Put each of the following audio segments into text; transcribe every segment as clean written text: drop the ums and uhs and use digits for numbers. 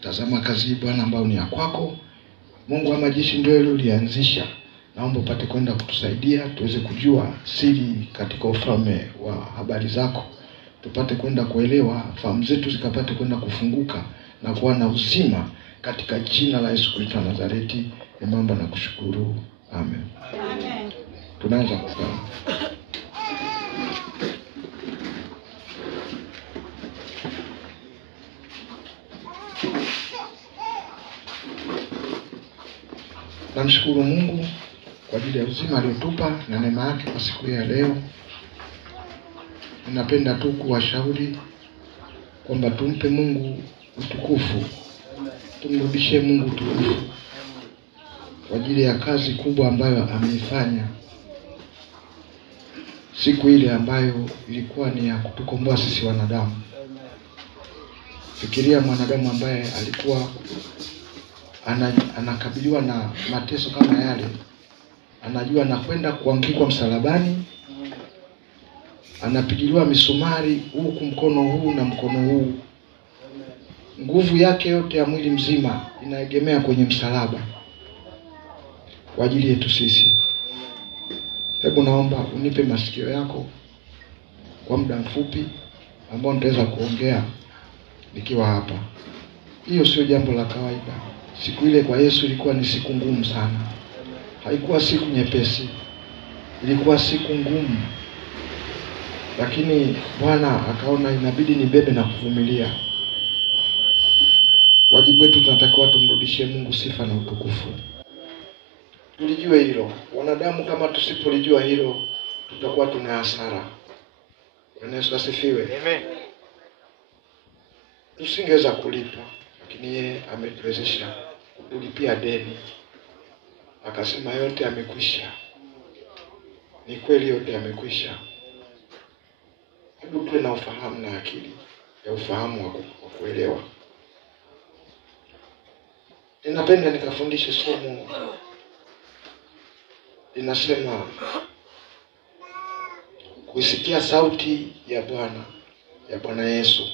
Tazama kazi hii Bwana ambayo ni ya kwako. Mungu wa majeshi ndio yule ulianzisha. Naomba upate kwenda kutusaidia tuweze kujua siri katika ufalme wa habari zako. Tupate kwenda kuelewa, fahamu zetu zikapate kwenda kufunguka na kuwa na uzima katika jina la Yesu Kristo wa Nazareti. Nimeomba na kushukuru. Amen. Amen. Tunaanza kukaa. Namshukuru Mungu kwa ajili ya uzima aliotupa na neema yake kwa siku ya leo. Ninapenda tu kuwashauri kwamba tumpe Mungu utukufu. Tumrudishie Mungu utukufu kwa ajili ya kazi kubwa ambayo ameifanya. Siku ile ambayo ilikuwa ni ya kutukomboa sisi wanadamu. Fikiria mwanadamu ambaye alikuwa anakabiliwa na mateso kama yale. Anajua anakwenda kuangikwa msalabani. Anapigiliwa misumari huku mkono huu na mkono huu. Nguvu yake yote ya mwili mzima inaegemea kwenye msalaba kwa ajili yetu sisi. Hebu naomba unipe masikio yako kwa muda mfupi ambao nitaweza kuongea nikiwa hapa. Hiyo sio jambo la kawaida. Siku ile kwa Yesu ilikuwa ni siku ngumu sana. Haikuwa siku nyepesi. Ilikuwa siku ngumu. Lakini Bwana akaona inabidi nibebe na kuvumilia. Wajibu wetu tunatakiwa tumrudishie Mungu sifa na utukufu. Tulijue hilo. Wanadamu kama tusipolijua hilo, tutakuwa tuna hasara. Bwana Yesu asifiwe. Amen. Tusingeweza kulipa, lakini yeye ametuwezesha kulipia deni. Akasema yote yamekwisha. Ni kweli yote yamekwisha. Hebu tuwe na ufahamu na akili ya ufahamu wa kuelewa. Ninapenda nikafundishe somo linasema kuisikia sauti ya Bwana Yesu.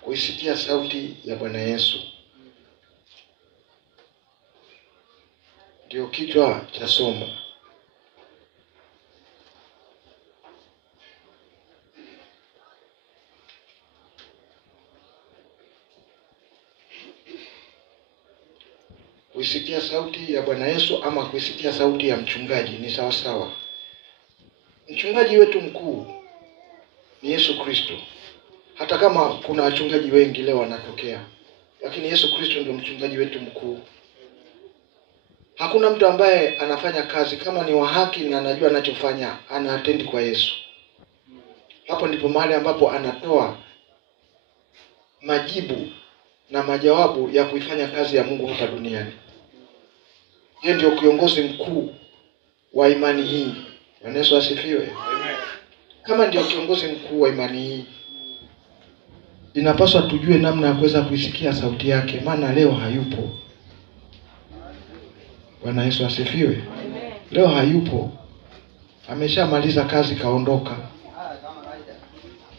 Kuisikia sauti ya Bwana Yesu ndio kichwa cha somo. Kuisikia sauti ya Bwana Yesu ama kuisikia sauti ya mchungaji ni sawa sawa. Mchungaji wetu mkuu ni Yesu Kristo. Hata kama kuna wachungaji wengi leo wanatokea, lakini Yesu Kristo ndio mchungaji wetu mkuu. Hakuna mtu ambaye anafanya kazi kama ni wa haki na anajua anachofanya, anaatendi kwa Yesu. Hapo ndipo mahali ambapo anatoa majibu na majawabu ya kuifanya kazi ya Mungu hapa duniani. Yeye ndio kiongozi mkuu wa imani hii. Bwana Yesu asifiwe. Amen. Kama ndio kiongozi mkuu wa imani hii, inapaswa tujue namna ya kuweza kuisikia sauti yake, maana leo hayupo. Bwana Yesu asifiwe. Amen. Leo hayupo. Ameshamaliza kazi kaondoka.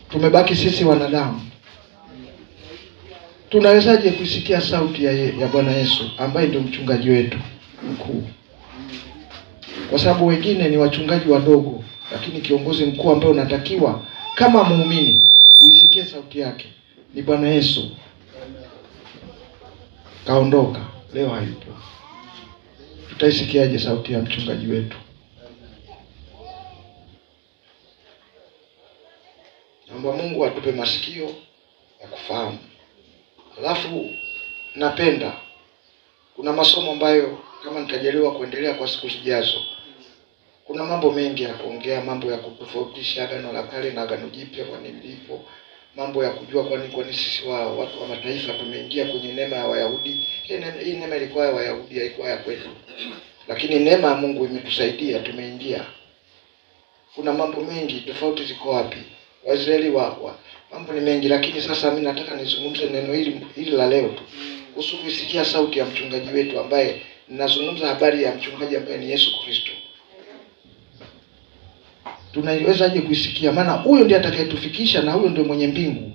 Tumebaki sisi wanadamu. Tunawezaje kuisikia sauti ya Bwana Yesu ambaye ndio mchungaji wetu mkuu? Kwa sababu wengine ni wachungaji wadogo, lakini kiongozi mkuu ambaye unatakiwa kama muumini uisikie sauti yake ni Bwana Yesu. Kaondoka, leo hayupo. Tutaisikiaje sauti ya mchungaji wetu? Naomba Mungu atupe masikio ya kufahamu. Alafu napenda kuna masomo ambayo kama nitajaliwa kuendelea kwa siku zijazo, kuna mambo mengi ya kuongea, mambo ya kutofautisha Agano la Kale na Agano Jipya kwa nini lipo, mambo ya kujua kwa nini sisi watu wa mataifa tumeingia kwenye neema ya Wayahudi. Hii neema ilikuwa ya Wayahudi, haikuwa ya kwetu. Lakini neema ya Mungu imetusaidia tumeingia. Kuna mambo mengi, tofauti ziko wapi? Waisraeli mambo ni mengi, lakini sasa mimi nataka nizungumze neno hili la leo tu. Kuhusu kusikia sauti ya mchungaji wetu ambaye ninazungumza habari ya mchungaji ambaye ni Yesu Kristo. Tunaiwezaje kuisikia? Maana huyo ndiye atakayetufikisha na huyo ndio mwenye mbingu.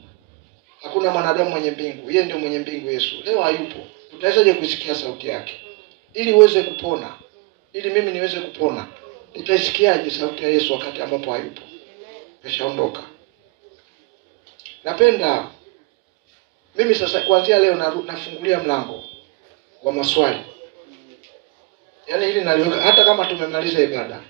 Hakuna mwanadamu mwenye mbingu. Yeye ndio mwenye mbingu Yesu. Leo hayupo. Tutawezaje kusikia sauti yake? Ili uweze kupona. Ili mimi niweze kupona. Nitaisikiaje sauti ya Yesu wakati ambapo hayupo? Keshaondoka. Napenda mimi sasa kuanzia leo nafungulia mlango wa maswali. Yaani hili naliweka hata kama tumemaliza ibada.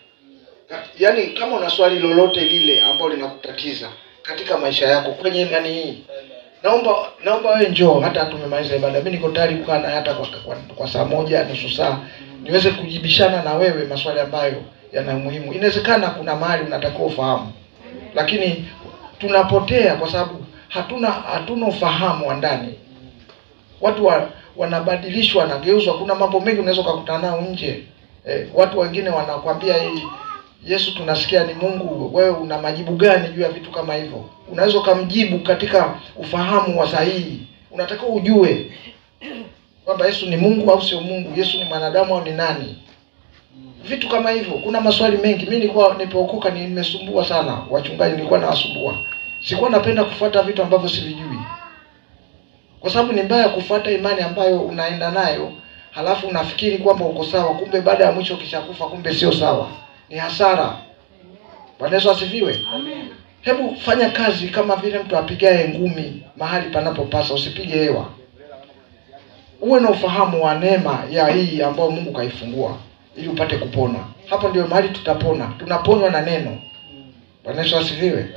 Yaani kama una swali lolote lile ambalo linakutatiza katika maisha yako kwenye imani hii, naomba wewe njoo hata tumemaliza ibada. Mimi niko tayari kukaa na hata kwa saa moja nusu saa niweze kujibishana na wewe maswali ambayo yana umuhimu. Inawezekana kuna mahali unatakiwa ufahamu. Lakini tunapotea kwa sababu hatuna ufahamu wa ndani. Watu wanabadilishwa, wanageuzwa. Kuna mambo mengi unaweza kukutana nao nje. Watu wengine wanakuambia hii Yesu tunasikia ni Mungu, wewe una majibu gani juu ya vitu kama hivyo? Unaweza kumjibu katika ufahamu wa sahihi. Unatakiwa ujue kwamba Yesu ni Mungu au sio Mungu, Yesu ni mwanadamu au ni nani. Vitu kama hivyo. Kuna maswali mengi. Mimi nilipookoka nimesumbua sana. Wachungaji nilikuwa nawasumbua. Sikuwa napenda kufuata vitu ambavyo sivijui. Kwa sababu ni mbaya kufuata imani ambayo unaenda nayo, halafu unafikiri kwamba uko sawa, kumbe baada ya mwisho kishakufa kumbe sio sawa. Ni hasara. Bwana Yesu asifiwe. Amen. Hebu fanya kazi kama vile mtu apigaye ngumi mahali panapopasa, usipige hewa. Uwe na ufahamu wa neema ya hii ambayo Mungu kaifungua ili upate kupona. Hapo ndio mahali tutapona. Tunaponywa na neno. Bwana Yesu asifiwe.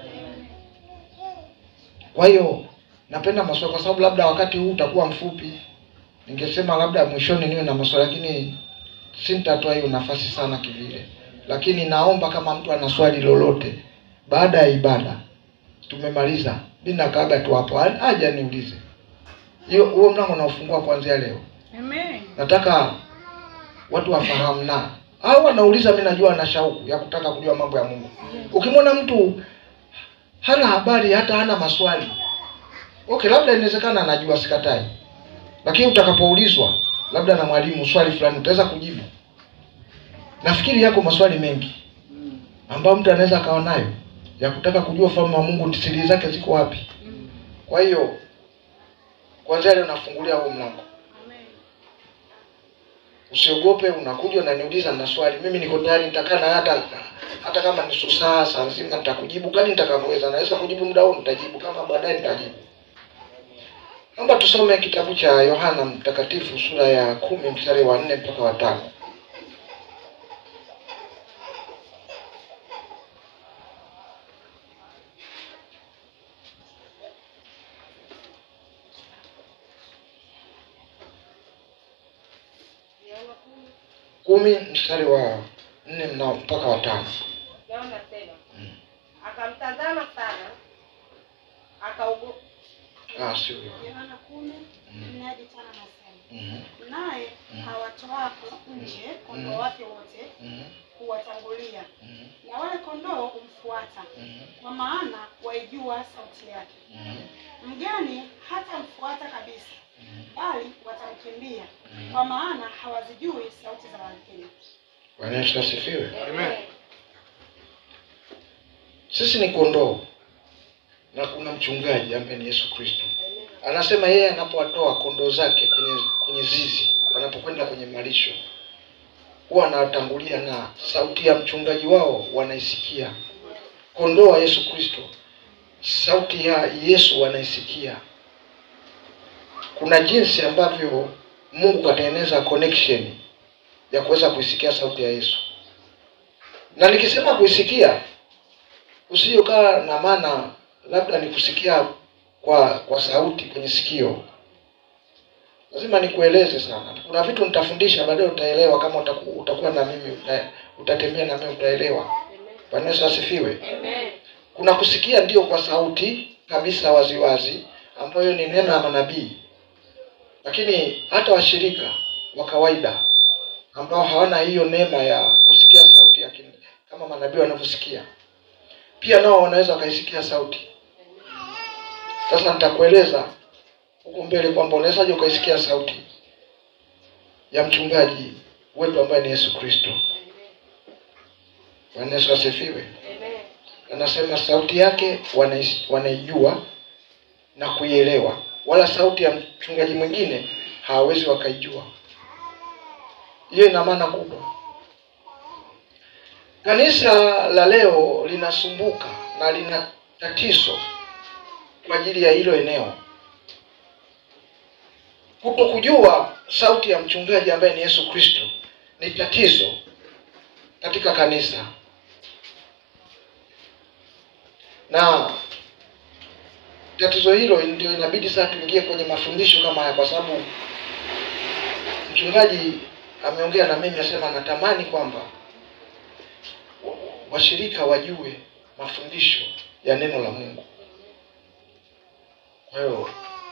Kwa hiyo napenda maswali kwa sababu labda wakati huu utakuwa mfupi. Ningesema labda mwishoni niwe na maswali, lakini sitatoa hiyo nafasi sana kivile. Lakini naomba kama mtu ana swali lolote baada ya ibada tumemaliza, mimi nakaaga tu hapo, aje niulize. Huo mlango naufungua kuanzia leo. Amen. Nataka watu wafahamu na au wanauliza, mimi najua ana shauku ya kutaka kujua mambo ya Mungu. Ukimwona mtu hana habari, hata hana maswali, okay, labda inawezekana anajua, sikatai. Lakini utakapoulizwa labda na mwalimu swali fulani utaweza kujibu. Nafikiri yako maswali mengi ambayo mtu anaweza kawa nayo ya kutaka kujua ufalme wa Mungu, siri zake ziko wapi. Kwa hiyo kwanza leo nafungulia huo mlango. Amen. Usiogope, unakuja na niuliza na swali. Mimi niko tayari, nitakaa na hata kama nusu saa, saa nzima nitakujibu kali nitakavyoweza. Naweza kujibu muda huo nitajibu, kama baadaye nitajibu. Naomba tusome kitabu cha Yohana Mtakatifu sura ya 10 mstari wa 4 mpaka wa 5. Kumi mstari wa 4 mpaka wa 5. Yohana tena. Akamtazama sana. Akaogopa. Sio. Yohana 10 hadi 5 anasema. Naye hawatoapo nje kondoo wake wote huwatangulia. Na wale kondoo humfuata. Kwa maana waijua sauti yake. Mgeni hata mfuata kabisa, bali watamkimbia, kwa maana hawazijui sauti za wageni. Bwana Yesu asifiwe. Amen. Sisi ni kondoo na kuna mchungaji ambaye ni Yesu Kristo. Anasema yeye anapowatoa kondoo zake kwenye zizi, wanapokwenda kwenye malisho, huwa anawatangulia na sauti ya mchungaji wao wanaisikia. Kondoo wa Yesu Kristo, sauti ya Yesu wanaisikia. Kuna jinsi ambavyo Mungu katengeneza connection ya kuweza kuisikia sauti ya Yesu. Na nikisema kuisikia, usiyokaa na maana labda ni kusikia kwa sauti kwenye sikio. Lazima nikueleze sana. Kuna vitu nitafundisha baadaye utaelewa, kama utakuwa na mimi, utatembea na mimi utaelewa. Bwana Yesu asifiwe. Amen. Kuna kusikia ndio kwa sauti kabisa waziwazi, ambayo ni neema ya manabii. Lakini hata washirika wa kawaida ambao hawana hiyo neema ya kusikia sauti ya kama manabii wanavyosikia, pia nao wanaweza kaisikia sauti. Sasa nitakueleza huko mbele kwamba unawezaje ukaisikia sauti ya mchungaji wetu ambaye ni Yesu Kristo. Bwana Yesu asifiwe. Amen. Anasema sauti yake wanaijua na kuielewa, wala sauti ya mchungaji mwingine hawawezi wakaijua. Hiyo ina maana kubwa. Kanisa la leo linasumbuka na lina tatizo kwa ajili ya hilo eneo. Kutokujua sauti ya mchungaji ambaye ni Yesu Kristo ni tatizo katika kanisa. Na tatizo hilo ndio inabidi sasa tuingie kwenye mafundisho kama haya, kwa sababu mchungaji ameongea na mimi, asema natamani kwamba washirika wajue mafundisho ya neno la Mungu. Kwa hiyo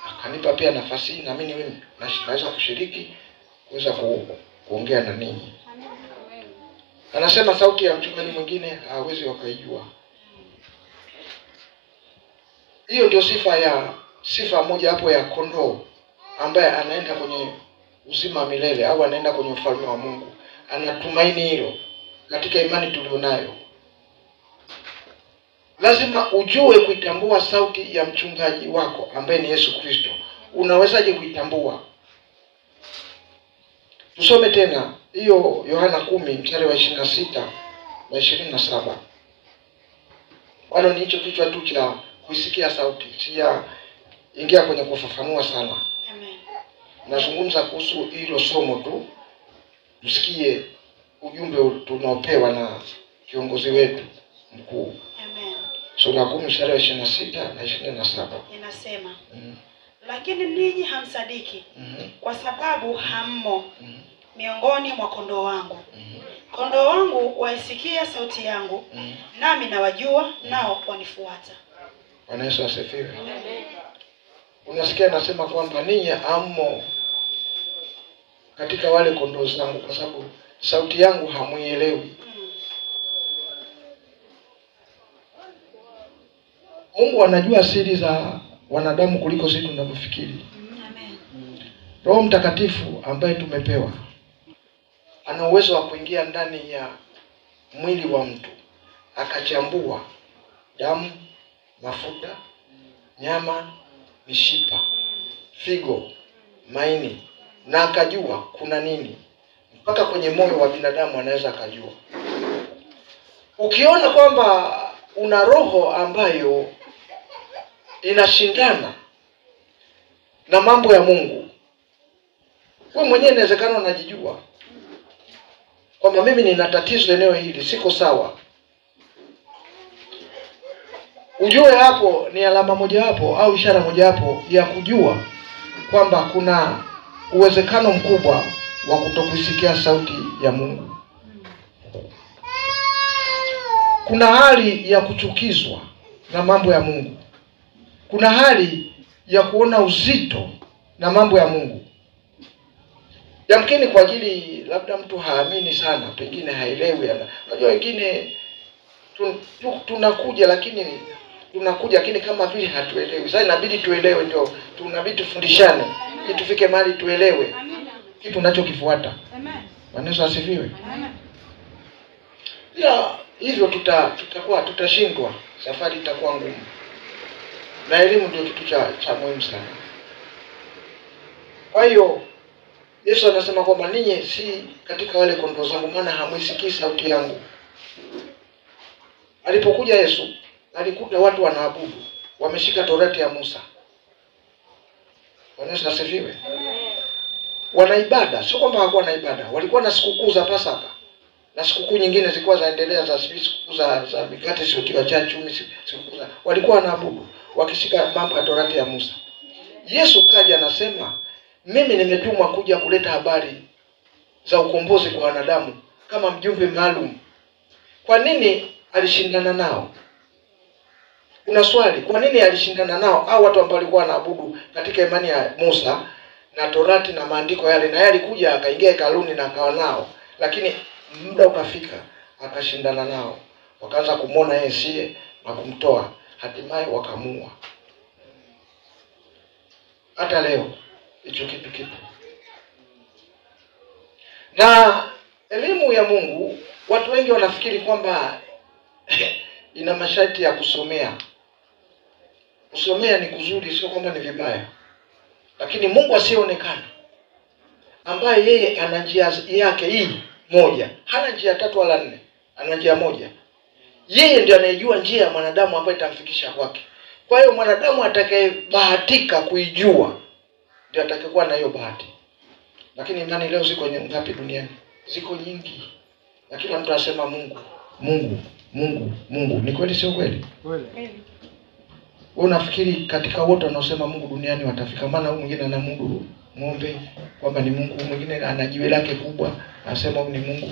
akanipa pia nafasi hii, na mimi naweza kushiriki, kuweza kuongea na ninyi. Anasema sauti ya mchungaji mwingine hawezi wakaijua. Hiyo ndio sifa moja hapo ya kondoo ambaye anaenda kwenye uzima milele au anaenda kwenye ufalme wa Mungu. Anatumaini hilo katika imani tulionayo. Lazima ujue kuitambua sauti ya mchungaji wako ambaye ni Yesu Kristo. Unawezaje kuitambua? Tusome tena hiyo Yohana 10 mstari wa 26 na 27. Wala ni hicho kichwa tu cha kuisikia sauti. Sia ingia kwenye kufafanua sana. Amen. Nazungumza kuhusu hilo somo tu. Tusikie ujumbe tunaopewa na kiongozi wetu mkuu. Amen. Sura 10 mstari wa 26 na 27. Inasema, lakini ninyi hamsadiki, kwa sababu hammo miongoni mwa kondoo wangu. Kondoo wangu waisikia sauti yangu, nami nawajua, nao wanifuata. Bwana Yesu asifiwe. Unasikia nasema kwamba ninyi hammo katika wale kondoo zangu, kwa sababu sauti yangu hamuielewi. Mungu anajua siri za wanadamu kuliko sisi tunavyofikiri. Amen. Roho Mtakatifu ambaye tumepewa ana uwezo wa kuingia ndani ya mwili wa mtu, akachambua damu, mafuta, nyama, mishipa, figo, maini, na akajua kuna nini. Mpaka kwenye moyo wa binadamu anaweza akajua. Ukiona kwamba una roho ambayo inashindana na mambo ya Mungu, wewe mwenyewe inawezekana unajijua kwamba mimi nina tatizo eneo hili, siko sawa. Ujue hapo ni alama moja hapo au ishara moja hapo ya kujua kwamba kuna uwezekano mkubwa wa kutokusikia sauti ya Mungu. Kuna hali ya kuchukizwa na mambo ya Mungu. Kuna hali ya kuona uzito na mambo ya Mungu. Yamkini kwa ajili labda mtu haamini sana, pengine haelewi. Unajua wengine tunakuja lakini kama vile hatuelewi. Sasa inabidi tuelewe, ndio tunabidi tufundishane ili tufike mahali tuelewe kitu tunachokifuata. Amen. Bwana Yesu asifiwe. Amen. Ya hivyo tutashindwa, safari itakuwa ngumu. Na elimu ndio kitu cha muhimu sana. Kwa hiyo Yesu anasema kwamba ninyi si katika wale kondoo zangu, maana hamwisikii sauti yangu. Alipokuja Yesu alikuta watu wanaabudu, wameshika Torati ya Musa. Bwana Yesu asifiwe. Wana ibada, sio kwamba hawakuwa na ibada. Walikuwa na sikukuu za Pasaka. Na sikukuu nyingine zilikuwa zaendelea za sikukuu za mikate isiyotiwa chachu, sikukuu za walikuwa wanaabudu wakishika mambo ya Torati ya Musa. Yesu kaja anasema, mimi nimetumwa kuja kuleta habari za ukombozi kwa wanadamu kama mjumbe maalum. Kwa nini alishindana nao? Kuna swali, kwa nini alishindana nao au watu ambao walikuwa wanaabudu katika imani ya Musa na Torati na maandiko yale, na yeye alikuja akaingia hekaluni na akawa nao, lakini muda ukafika akashindana nao, wakaanza kumwona yeye siye na kumtoa, hatimaye wakamuua. Hata leo hicho kitu kipo. Na elimu ya Mungu, watu wengi wanafikiri kwamba ina masharti ya kusomea. Kusomea ni kuzuri, sio kwamba ni vibaya. Lakini Mungu asiyeonekana, ambaye yeye ana njia yake hii moja, hana njia 3 wala 4, ana njia moja. Yeye ndiye anayejua njia ya mwanadamu ambayo itamfikisha kwake. Kwa hiyo mwanadamu atakayebahatika kuijua ndiye atakayekuwa na hiyo bahati. Lakini imani leo ziko ngapi duniani? Ziko nyingi. Na kila mtu anasema Mungu, Mungu, Mungu, Mungu. Ni kweli sio kweli? Kweli. Wewe unafikiri katika wote wanaosema Mungu duniani watafika? Maana huyu mwingine ana Mungu ng'ombe kwamba ni Mungu, mwingine ana jiwe lake kubwa anasema huyu ni Mungu.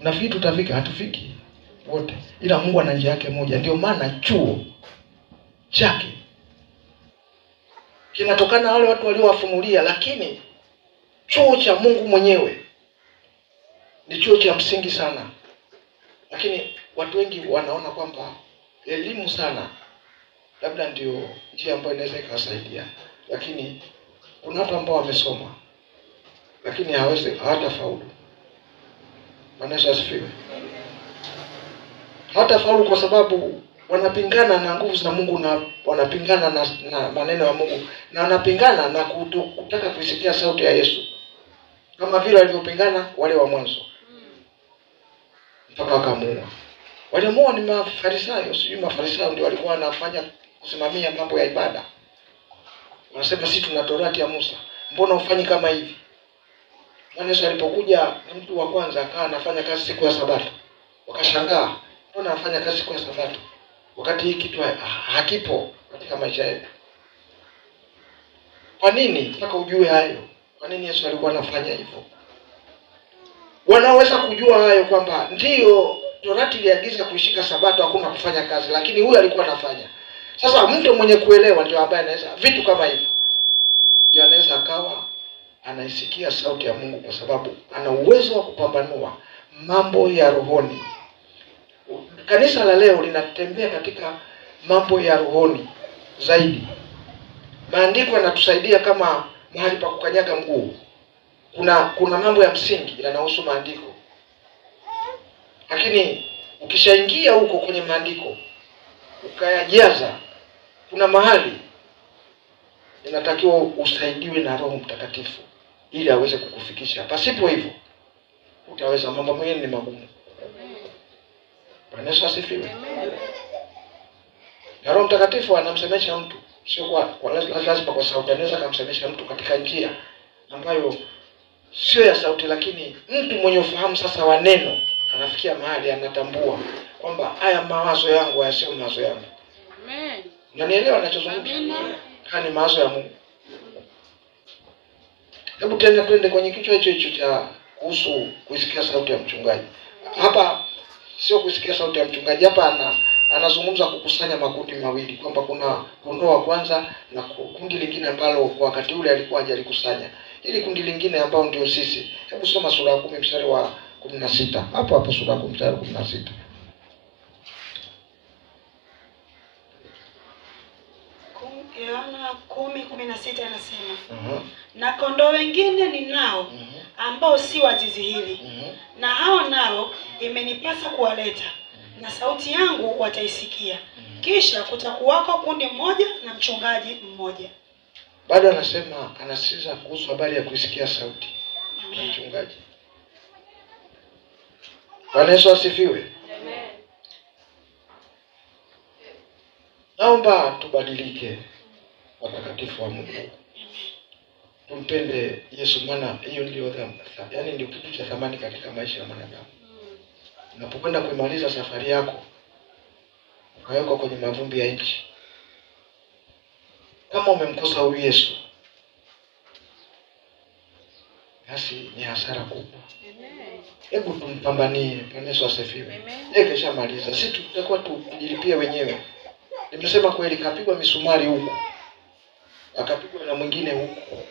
Unafikiri tutafika? Hatufiki wote. Ila Mungu ana njia yake moja. Ndio maana chuo chake kinatokana na wale watu waliowafunulia, lakini chuo cha Mungu mwenyewe ni chuo cha msingi sana. Lakini watu wengi wanaona kwamba elimu sana labda ndio njia ambayo inaweza ikawasaidia. Lakini kuna watu ambao wamesoma lakini hawatafaulu. Bwana Yesu asifiwe. Hawatafaulu kwa sababu wanapingana na nguvu za Mungu, na wanapingana na maneno ya Mungu, na wanapingana na kutaka kuisikia sauti ya Yesu, kama vile walivyopingana wale wa mwanzo mpaka wakamuua. Walimuua ni Mafarisayo. Sijui Mafarisayo ndio walikuwa wanafanya kusimamia mambo ya ibada. Wanasema sisi tuna Torati ya Musa, mbona ufanyi kama hivi? Bwana Yesu alipokuja mtu wa kwanza akawa anafanya kazi siku ya Sabato, wakashangaa, mbona anafanya kazi siku ya Sabato wakati hii kitu hakipo katika maisha yetu? Kwa nini? Nataka ujue hayo. Kwa nini Yesu alikuwa anafanya hivyo? Wanaweza kujua hayo kwamba ndio Torati iliagiza kuishika Sabato, hakuna kufanya kazi, lakini huyu alikuwa anafanya. Sasa mtu mwenye kuelewa ndio ambaye anaweza vitu kama hivyo. Ndio anaweza akawa anaisikia sauti ya Mungu, kwa sababu ana uwezo wa kupambanua mambo ya rohoni. Kanisa la leo linatembea katika mambo ya rohoni zaidi. Maandiko yanatusaidia kama mahali pa kukanyaga mguu. Kuna mambo ya msingi yanahusu maandiko. Lakini ukishaingia huko kwenye maandiko ukayajaza, kuna mahali inatakiwa usaidiwe na Roho Mtakatifu ili aweze kukufikisha. Pasipo hivyo utaweza, mambo mengine ni magumu. Bwana Yesu asifiwe. Na Roho Mtakatifu anamsemesha mtu, sio kwa lazima kwa sauti. Anaweza kumsemesha mtu katika njia ambayo sio ya sauti, lakini mtu mwenye ufahamu sasa wa neno anafikia mahali anatambua kwamba haya mawazo yangu haya sio mawazo yangu. Amen. Unanielewa ninachozungumza? Haya ni mawazo ya Mungu. Hebu tena twende kwenye kichwa hicho cha kuhusu kusikia sauti ya mchungaji. Hapa sio kusikia sauti ya mchungaji, hapa anazungumza kukusanya makundi mawili, kwamba kuna kondoo wa kwanza na kundi lingine ambalo kwa wakati ule alikuwa hajalikusanya. Ili kundi lingine ambao ndio sisi. Hebu soma sura ya 10 mstari wa 16. Hapo sura ya 10 mstari wa 16. Yohana 10:16 anasema, na kondoo wengine ninao ambao si wa zizi hili, na hao nao imenipasa kuwaleta, na sauti yangu wataisikia. Kisha kutakuwako kundi moja na mchungaji mmoja. Bado anasisitiza kuhusu habari ya kuisikia sauti ya mchungaji. Bwana Yesu asifiwe. Amen. Naomba tubadilike, watakatifu wa Mungu. Tumpende Yesu, maana hiyo ndio yaani ndio kitu cha thamani katika maisha ya mwanadamu. Unapokwenda kuimaliza safari yako, ukawekwa kwenye mavumbi ya nchi, kama umemkosa huyu Yesu, basi ni hasara kubwa. Hebu tumpambanie. Bwana Yesu asifiwe. Yeye keshamaliza, sisi tutakuwa tujilipie wenyewe. Nimesema kweli, kapigwa misumari huko, akapigwa na mwingine huko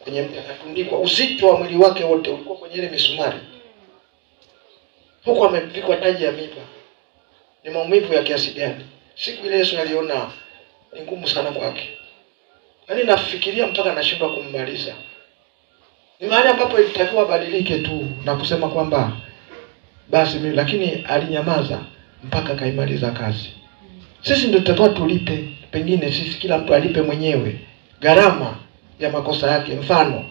kwenye mti, akatundikwa. Uzito wa mwili wake wote ulikuwa kwenye ile misumari. Huko amevikwa taji ya miba. Ni maumivu ya kiasi gani? Siku ile Yesu aliona ni ngumu sana kwake. Yaani nafikiria mpaka nashindwa kummaliza. Ni mahali ambapo ilitakiwa badilike tu na kusema kwamba basi mimi, lakini alinyamaza mpaka kaimaliza kazi. Sisi ndio tutakuwa tulipe, pengine sisi kila mtu alipe mwenyewe gharama ya makosa yake. Mfano,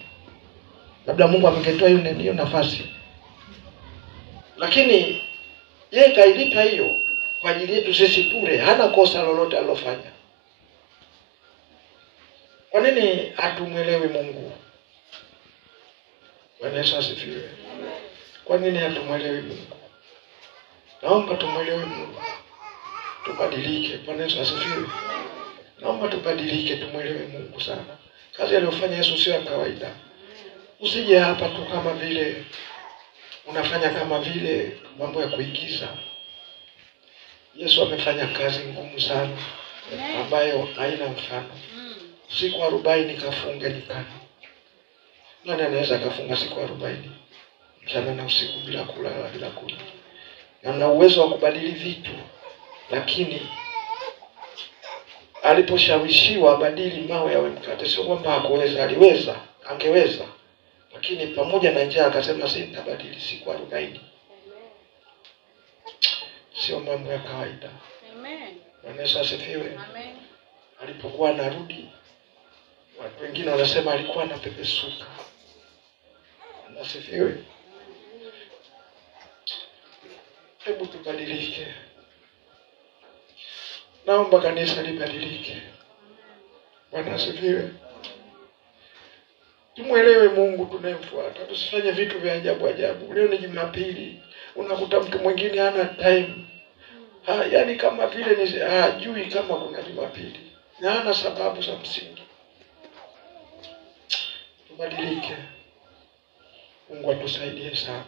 labda Mungu ameketoa hiyo nafasi, lakini yeye kailipa hiyo kwa ajili yetu sisi bure, hana kosa lolote alilofanya. Kwa nini hatumwelewi Mungu? Bwana Yesu asifiwe. Kwa nini hatumwelewi Mungu? Naomba tumwelewe Mungu, tubadilike. Bwana Yesu asifiwe. Naomba tubadilike, tumwelewe Mungu sana. Kazi aliyofanya Yesu sio ya kawaida. Usije hapa tu kama vile unafanya kama vile mambo ya kuigiza. Yesu amefanya kazi ngumu sana ambayo haina mfano. Siku 40 kafunga nikana. Nani anaweza kafunga siku 40 mchana na usiku bila kulala bila kunywa? Na ana uwezo wa kubadili vitu, lakini aliposhawishiwa badili mawe yawe mkate, sio kwamba hakuweza, aliweza, angeweza. Lakini pamoja na njaa akasema si nitabadili siku 40. Sio mambo ya kawaida. Amen. Bwana Yesu asifiwe. Amen. Alipokuwa anarudi, watu wengine wanasema alikuwa anapepesuka. Asifiwe. Hebu tubadilike. Naomba kanisa libadilike. Bwana asifiwe. Tumwelewe Mungu tunayemfuata. Tusifanye vitu vya ajabu ajabu. Leo ni Jumapili, unakuta mtu mwingine hana time. Yaani kama vile ni hajui kama kuna Jumapili. Na hana sababu za msingi. Tubadilike. Mungu atusaidie sana.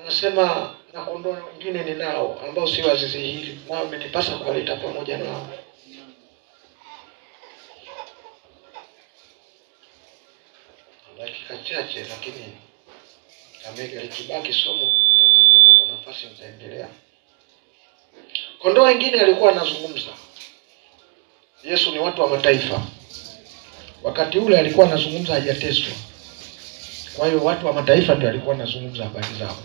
Anasema na kondoo wengine ninao ambao si wa zizi hili, nao amenipasa kuwaleta pamoja nao. Dakika chache, lakini kama likibaki somo kama nitapata nafasi nitaendelea. Kondoo wengine alikuwa anazungumza. Yesu ni watu wa mataifa. Wakati ule alikuwa anazungumza hajateswa. Kwa hiyo watu wa mataifa ndio alikuwa anazungumza habari zao.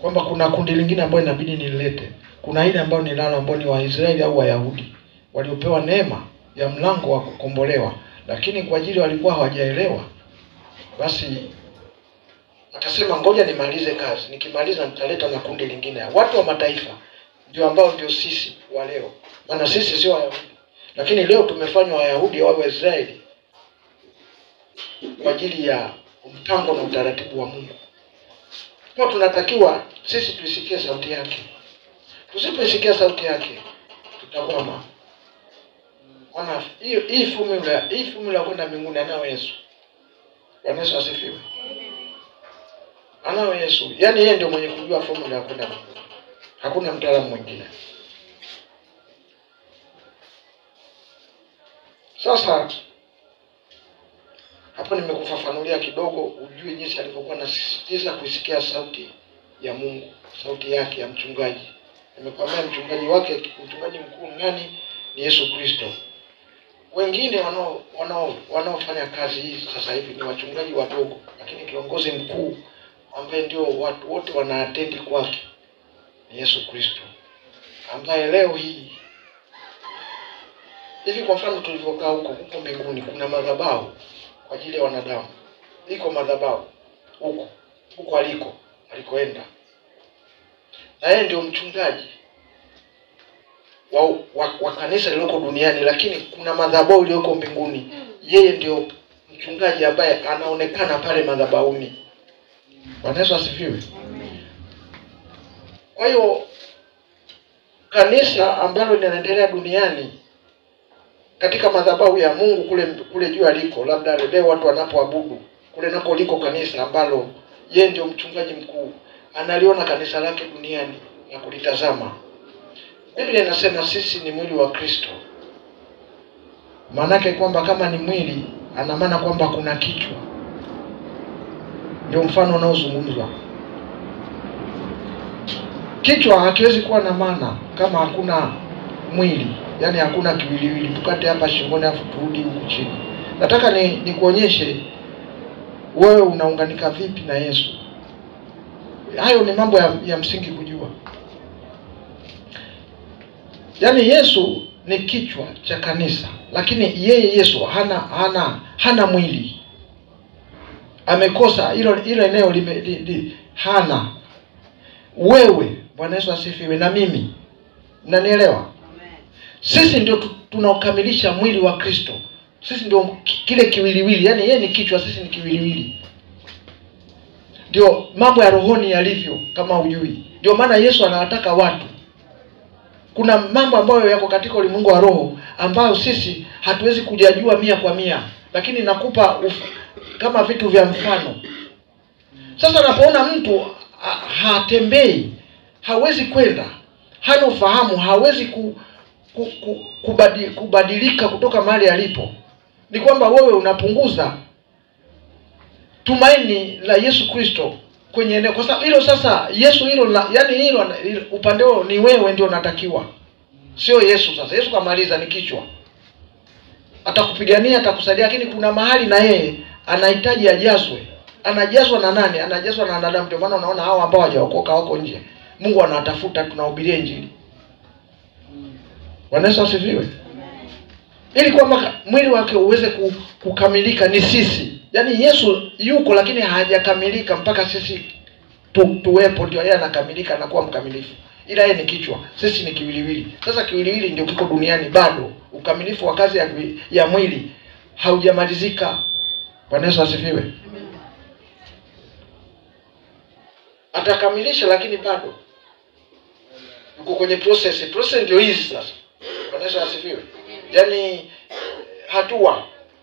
Kwamba kuna kundi lingine ambalo inabidi nilete. Kuna ile ambao ni nalo ambao ni Waisraeli au Wayahudi waliopewa neema ya mlango wa kukombolewa, lakini kwa ajili walikuwa hawajaelewa. Basi akasema ngoja nimalize kazi. Nikimaliza nitaleta na kundi lingine. Watu wa mataifa ndio ambao ndio sisi wa leo. Maana sisi sio Wayahudi. Lakini leo tumefanywa Wayahudi au Waisraeli kwa ajili ya mpango na utaratibu wa Mungu. Kwa tunatakiwa sisi tuisikie sauti yake. Tusipoisikia sauti yake tutakwama. Maana hii formula kwenda mbinguni anao Yesu. Bwana Yesu asifiwe. Anao Yesu. Yaani yeye ndio mwenye kujua formula ya kwenda mbinguni. Hakuna mtaalamu mwingine. Sasa hapo nimekufafanulia kidogo ujue jinsi alivyokuwa anasisitiza kuisikia sauti ya Mungu, sauti yake ya mchungaji. Nimekwambia mchungaji wake, mchungaji mkuu nani? Ni Yesu Kristo. Wengine wanaofanya kazi hii sasa hivi ni wachungaji wadogo, lakini kiongozi mkuu ambaye ndio watu wote wanaatendi kwake ni Yesu Kristo, ambaye leo hii hivi kwa mfano tulivyokaa huko mbinguni kuna madhabahu kwa ajili ya wanadamu. Iko madhabahu huko alikoenda. Na yeye ndio mchungaji wa kanisa lililoko duniani, lakini kuna madhabahu iliyoko mbinguni. Yeye ndio mchungaji ambaye anaonekana pale madhabahuni. Bwana Yesu asifiwe. Kwa hiyo kanisa ambalo linaendelea duniani katika madhabahu ya Mungu kule juu aliko, labda leo watu wanapoabudu kule nako liko kanisa ambalo yeye ndio mchungaji mkuu, analiona kanisa lake duniani na kulitazama. Biblia inasema sisi ni mwili wa Kristo. Maana yake kwamba kama ni mwili, ana maana kwamba kuna kichwa. Ndio mfano unaozungumzwa. Kichwa hakiwezi kuwa na maana kama hakuna mwili. Yaani hakuna kiwiliwili, tukate hapa shingoni afu turudi huku chini. Nataka nikuonyeshe wewe unaunganika vipi na Yesu. Hayo ni mambo ya msingi kujua. Yaani Yesu ni kichwa cha kanisa, lakini yeye Yesu hana mwili. Amekosa hilo eneo hana. Wewe, Bwana Yesu asifiwe, na mimi. Mnanielewa? Sisi ndio tunaokamilisha mwili wa Kristo. Sisi ndio kile kiwiliwili. Yaani yeye ni kichwa, sisi ni kiwiliwili. Ndio mambo ya rohoni yalivyo, kama hujui. Ndio maana Yesu anawataka watu. Kuna mambo ambayo yako katika ulimwengu wa roho ambayo sisi hatuwezi kujajua 100%, lakini nakupa kama vitu vya mfano. Sasa unapoona mtu hatembei, hawezi kwenda, hana ufahamu, hawezi kubadilika kutoka mahali alipo, ni kwamba wewe unapunguza tumaini la Yesu Kristo kwenye eneo. Kwa sababu hilo sasa Yesu yani hilo upande wao ni wewe ndio unatakiwa, sio Yesu. Sasa Yesu kamaliza, ni kichwa, atakupigania, atakusaidia, lakini kuna mahali na yeye anahitaji ajazwe. Anajazwa na nani? Anajazwa na wanadamu. Ndio maana unaona hao ambao hawajaokoka wako nje, Mungu anatafuta, tunahubiria injili. Bwana Yesu asifiwe. Ili kwamba mwili wake uweze kukamilika ni sisi. Yaani Yesu yuko lakini hajakamilika mpaka sisi tuwepo ndio yeye anakamilika na kuwa mkamilifu. Ila yeye ni kichwa, sisi ni kiwiliwili. Sasa kiwiliwili ndio kiko duniani bado. Ukamilifu wa kazi ya mwili haujamalizika. Bwana Yesu asifiwe. Atakamilisha lakini bado uko kwenye process. Process ndio hizi sasa. Bwana Yesu asifiwe. Yaani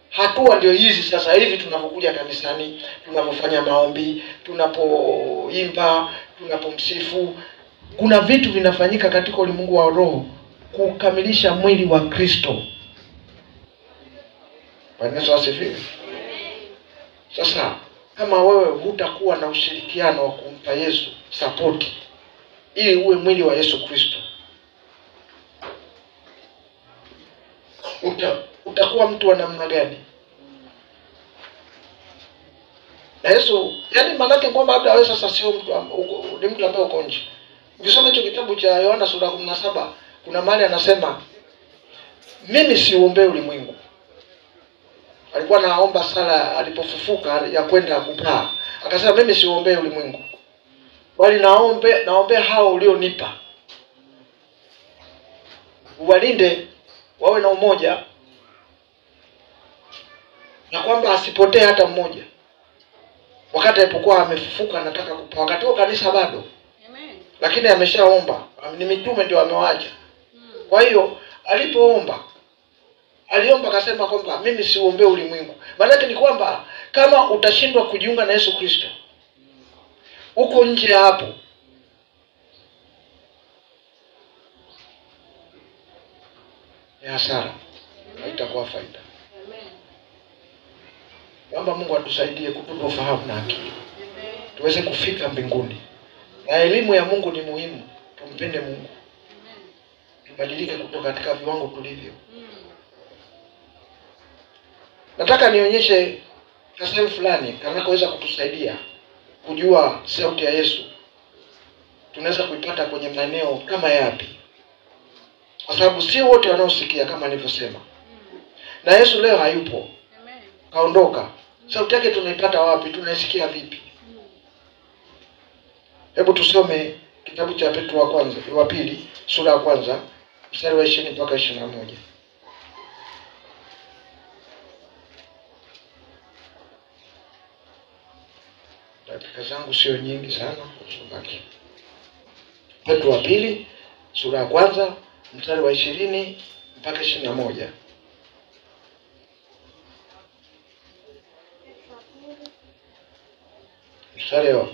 hatua ndio hizi sasa hivi tunapokuja kanisani, tunapofanya maombi, tunapoimba, tunapomsifu. Kuna vitu vinafanyika katika ulimwengu wa roho kukamilisha mwili wa Kristo. Bwana Yesu asifiwe. Sasa kama wewe hutakuwa na ushirikiano wa kumpa Yesu support ili uwe mwili wa Yesu Kristo, utakuwa mtu wa namna gani? Na Yesu, yani manake kwamba labda wewe sasa sio mtu, ni mtu ambaye uko nje. Ukisoma hicho kitabu cha Yohana sura 17, kuna mahali anasema mimi siuombee ulimwengu. Alikuwa anaomba sala alipofufuka ya kwenda kupaa. Akasema mimi siuombee ulimwengu, bali naombea hao ulionipa. Uwalinde wawe na umoja, na kwamba asipotee hata mmoja. Wakati alipokuwa amefufuka anataka kupaa, wakati huo kanisa bado. Amen. Lakini ameshaomba, ni mitume ndio amewaacha. Kwa hiyo aliomba akasema kwamba mimi siuombee ulimwengu. Maana yake ni kwamba kama utashindwa kujiunga na Yesu Kristo, uko nje hapo, ni hasara, haitakuwa faida. Naomba Mungu atusaidie kutupa ufahamu na akili, tuweze kufika mbinguni. Na elimu ya Mungu ni muhimu. Tumpende Mungu, tubadilike kutoka katika viwango tulivyo. Nataka nionyeshe kasemu fulani kanakoweza kutusaidia kujua sauti ya Yesu. Tunaweza kuipata kwenye maeneo kama yapi? Kwa sababu si wote wanaosikia kama nilivyosema. Na Yesu leo hayupo. Kaondoka. Sauti yake tunaipata wapi? Tunaisikia vipi? Hebu tusome kitabu cha Petro wa pili, sura ya 1, mstari wa 20 mpaka 21. Dakika zangu sio nyingi sana kusubaki. Petro wa pili, sura ya 1, mstari wa 20 mpaka 21. Mstari wa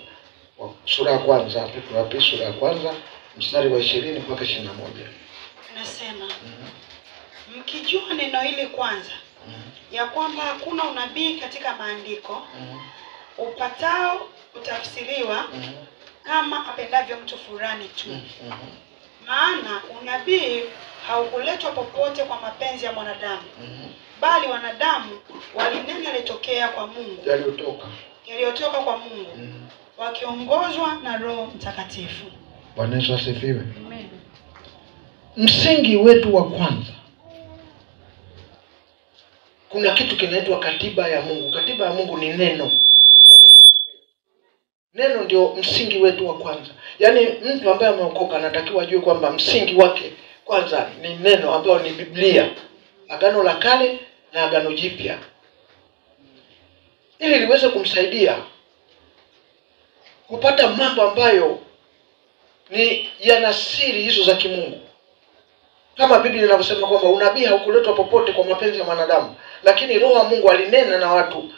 sura ya 1, Petro wa pili sura ya 1, mstari wa 20 mpaka 21. Nasema, mkijua neno hili kwanza, ya kwamba hakuna unabii katika maandiko upatao utafsiriwa kama apendavyo mtu fulani tu. Maana unabii haukuletwa popote kwa mapenzi ya mwanadamu, bali wanadamu walinena yalitokea kwa Mungu, yaliyotoka kwa Mungu. wakiongozwa na Roho Mtakatifu. Bwana Yesu asifiwe. Amen. Msingi wetu wa kwanza, kuna kitu kinaitwa katiba ya Mungu. Katiba ya Mungu ni neno. Neno ndio msingi wetu wa kwanza. Yaani mtu ambaye ameokoka anatakiwa ajue kwamba msingi wake kwanza ni neno ambalo ni Biblia, Agano la Kale na Agano Jipya, ili liweze kumsaidia kupata mambo ambayo ni yana siri hizo za kimungu. Kama Biblia inavyosema kwamba unabii haukuletwa popote kwa mapenzi ya wanadamu, lakini Roho wa Mungu alinena na watu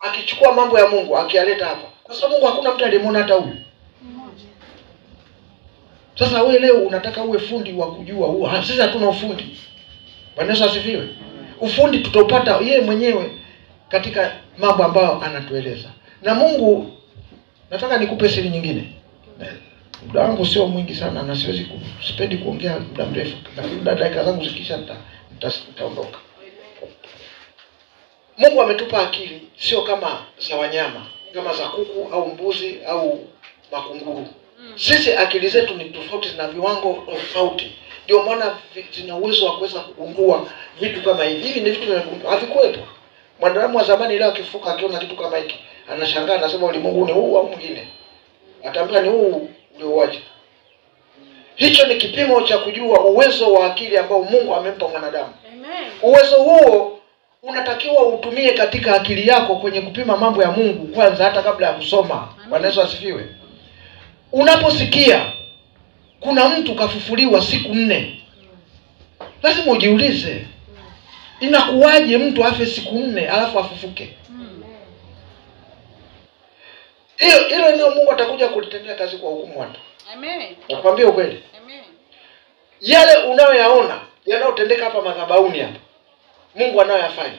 akichukua mambo ya Mungu akiyaleta hapa. Kwa sababu Mungu hakuna mtu aliyemwona hata huyu. Sasa wewe leo unataka uwe fundi wa kujua huo. Sisi hatuna ufundi. Bwana Yesu asifiwe. Ufundi tutopata yeye mwenyewe katika mambo ambayo anatueleza. Na Mungu, nataka nikupe siri nyingine. Muda wangu sio mwingi sana na sipendi kuongea muda mrefu. Lakini dakika zangu zikisha nitaondoka. Mungu ametupa akili sio kama za wanyama, kama za kuku au mbuzi au makunguru. Sisi akili zetu ni tofauti na viwango tofauti. Ndio maana zina uwezo wa kuweza kugundua vitu kama hivi. Hivi ni vitu havikuwepo. Mwanadamu wa zamani leo akifuka akiona kitu kama hiki, anashangaa, anasema ulimwengu ni huu au mwingine. Ataambia ni huu uliowaje. Hicho ni kipimo cha kujua uwezo wa akili ambao Mungu amempa mwanadamu. Amen. Uwezo huo unatakiwa utumie katika akili yako kwenye kupima mambo ya Mungu kwanza, hata kabla ya kusoma. Bwana Yesu asifiwe. Unaposikia kuna mtu kafufuliwa siku 4, lazima ujiulize, inakuwaje mtu afe siku 4 alafu afufuke? Hilo ndio Mungu atakuja kulitendea kazi kwa hukumu watu. Amen. Nakwambia ukweli. Amen. Yale unayoyaona yanayotendeka hapa madhabahuni hapa, Mungu anayoyafanya,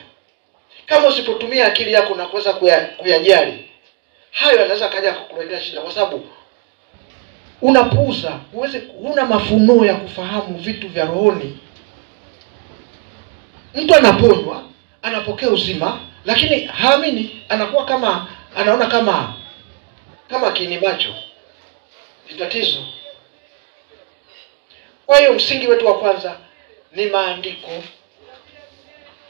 kama usipotumia akili yako na kuweza kuyajali, hayo yanaweza kaja kukuletea shida, kwa sababu unapuuza, huna mafunuo ya kufahamu vitu vya rohoni. Mtu anaponywa, anapokea uzima, lakini haamini, anakuwa kama anaona kama kiini macho. Ni tatizo. Kwa hiyo msingi wetu wa kwanza ni maandiko,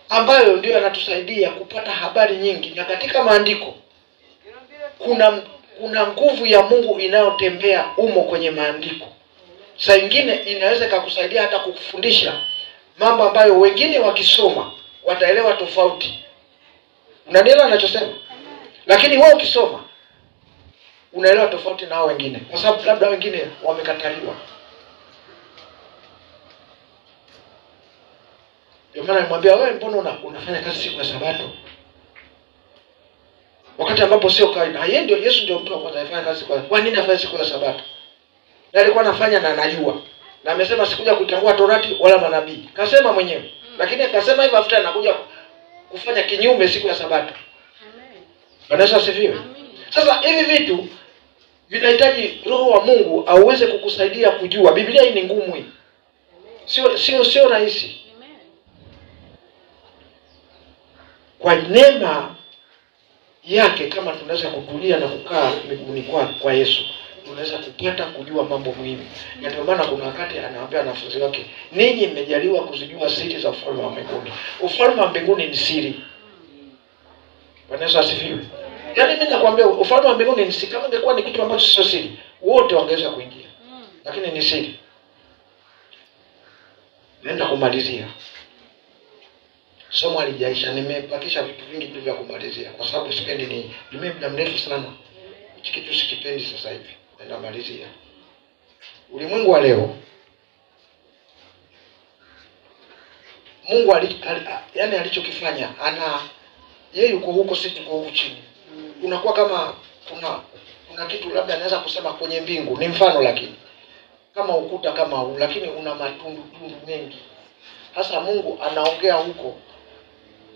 ambayo ndio yanatusaidia kupata habari nyingi. Na katika maandiko kuna nguvu ya Mungu inayotembea umo kwenye maandiko. Saa nyingine inaweza kukusaidia hata kukufundisha mambo ambayo wengine wakisoma wataelewa tofauti. Unanielewa ninachosema? Lakini wewe ukisoma unaelewa tofauti na hao wengine, kwa sababu labda wengine wamekataliwa. Ndio maana nimwambia wewe, mbona unafanya kazi siku ya Sabato? Wakati ambapo sio kawaida. Yeye ndio Yesu ndio mtu wa kwanza afanya kazi kwa nini afanye siku ya Sabato? Na alikuwa anafanya na anajua. Na amesema sikuja kutangua Torati wala manabii. Kasema mwenyewe. Lakini akasema hivyo afuta anakuja kufanya kinyume siku ya Sabato. Amen. Bwana Yesu asifiwe. Sasa hivi vitu vinahitaji Roho wa Mungu aweze kukusaidia kujua. Biblia hii ni ngumu hii. Sio rahisi. Kwa neema yake, kama tunaweza kutulia na kukaa miguuni kwa Yesu, tunaweza kupata kujua mambo muhimu. Na ndio maana kuna wakati anawaambia wanafunzi wake, ninyi mmejaliwa kuzijua siri za ufalme wa mbinguni. Ufalme wa mbinguni ni siri. Bwana Yesu asifiwe. Yaani mimi nakwambia ufalme wa mbinguni ni siri. Kama ingekuwa ni kitu ambacho sio siri, wote wangeweza kuingia. Lakini ni siri. Naenda kumalizia. Somo halijaisha, nimepakisha vitu vingi tu vya kumalizia kwa sababu sipendi muda mrefu sana. Hiki kitu sikipendi sasa hivi. Naenda malizia. Ulimwengu wa leo, Mungu yani alichokifanya, yeye yuko huko, sisi tuko huko chini. Unakuwa kama kuna kitu labda naweza kusema kwenye mbingu, ni mfano, lakini kama ukuta kama huu, lakini una matundu mengi. Hasa Mungu anaongea huko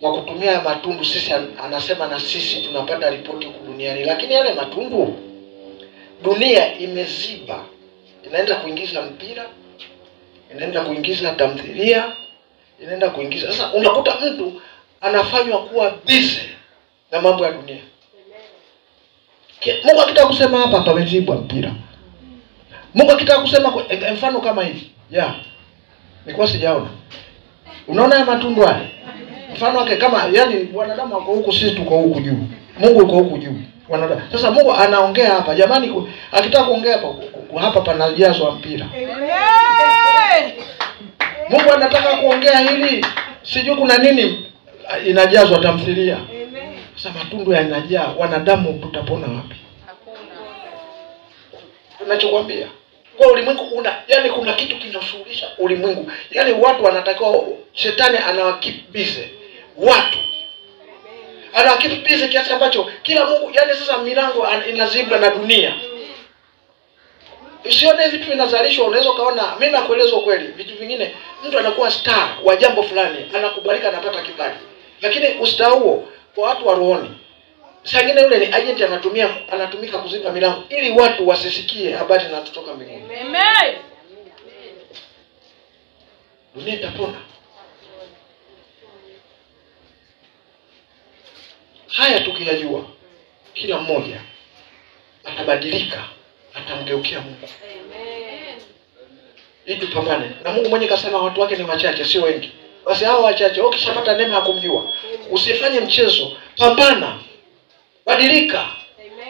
kwa kutumia matundu. Sisi anasema na sisi tunapata ripoti huku duniani, lakini yale matundu dunia imeziba. Inaenda kuingiza mpira, inaenda kuingiza tamthilia, inaenda kuingiza. Sasa unakuta mtu anafanywa kuwa busy na mambo ya dunia. Mungu akitaka kusema hapa pamezibwa mpira. Mungu akitaka kusema mfano kama hivi. Nilikuwa sijaona. Unaona ya matundu yale? Mfano wake kama yani wanadamu wako huku, sisi tuko huku juu. Mungu yuko huku juu. Wanadamu. Sasa Mungu anaongea hapa. Jamani, akitaka kuongea hapa panajazwa mpira. Mungu anataka kuongea hili, sijui kuna nini inajazwa tamthilia. Sasa matundu yanajaa, wanadamu tutapona wapi? Tunachokwambia. Kwa ulimwengu yani kuna kitu kinashughulisha ulimwengu. Yani watu wanatakiwa, shetani anawakibize watu. Anawakibize kiasi ambacho kila Mungu, yani sasa milango inazibwa na dunia. Usione vitu vinazalishwa, unaweza kaona, mimi nakueleza kweli, vitu vingine mtu anakuwa star wa jambo fulani, anakubalika, anapata kibali. Lakini ustaa huo kwa watu wa rohoni, sangine yule ni agent anatumika kuziba milango ili watu wasisikie habari zinatoka mbinguni. Amen. Dunia itapona. Haya tukiyajua, kila mmoja atabadilika, atamgeukia Mungu. Amen. Ili tupambane. Na Mungu mwenyewe kasema watu wake ni wachache, sio wengi. Basi hao wachache, ukishapata neema ya kumjua, usifanye mchezo, pambana. Badilika. Amen.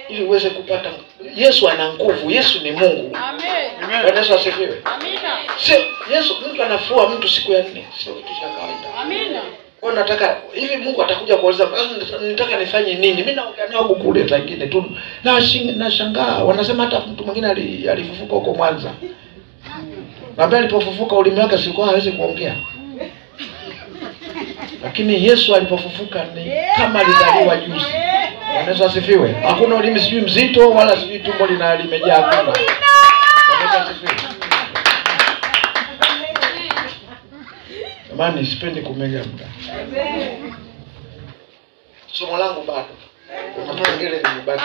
Ili uweze kupata. Yesu ana nguvu, Yesu ni Mungu. Amen. Bwana Yesu asifiwe. Amina. Sio Yesu, mtu anafua mtu siku ya 4, sio kitu cha kawaida. Amina. Kwa nataka hivi Mungu atakuja kuuliza, nataka nifanye nini? Mimi naongea nao kule zingine tu. Nashangaa, wanasema hata mtu mwingine alifufuka huko Mwanza. Nabii alipofufuka ulimi wake sikuwa hawezi kuongea. Lakini Yesu alipofufuka ni kama alizaliwa juzi. Bwana Yesu asifiwe. Hakuna ulimi sijui mzito wala sijui tumbo limejaa kama. Bwana Yesu asifiwe. Jamani, sipendi kumega muda. Somo langu bado. Kuna kingine nimebaki.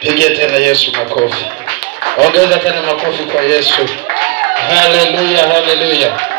Pigia tena Yesu makofi. Ongeza tena makofi kwa Yesu. Haleluya, haleluya.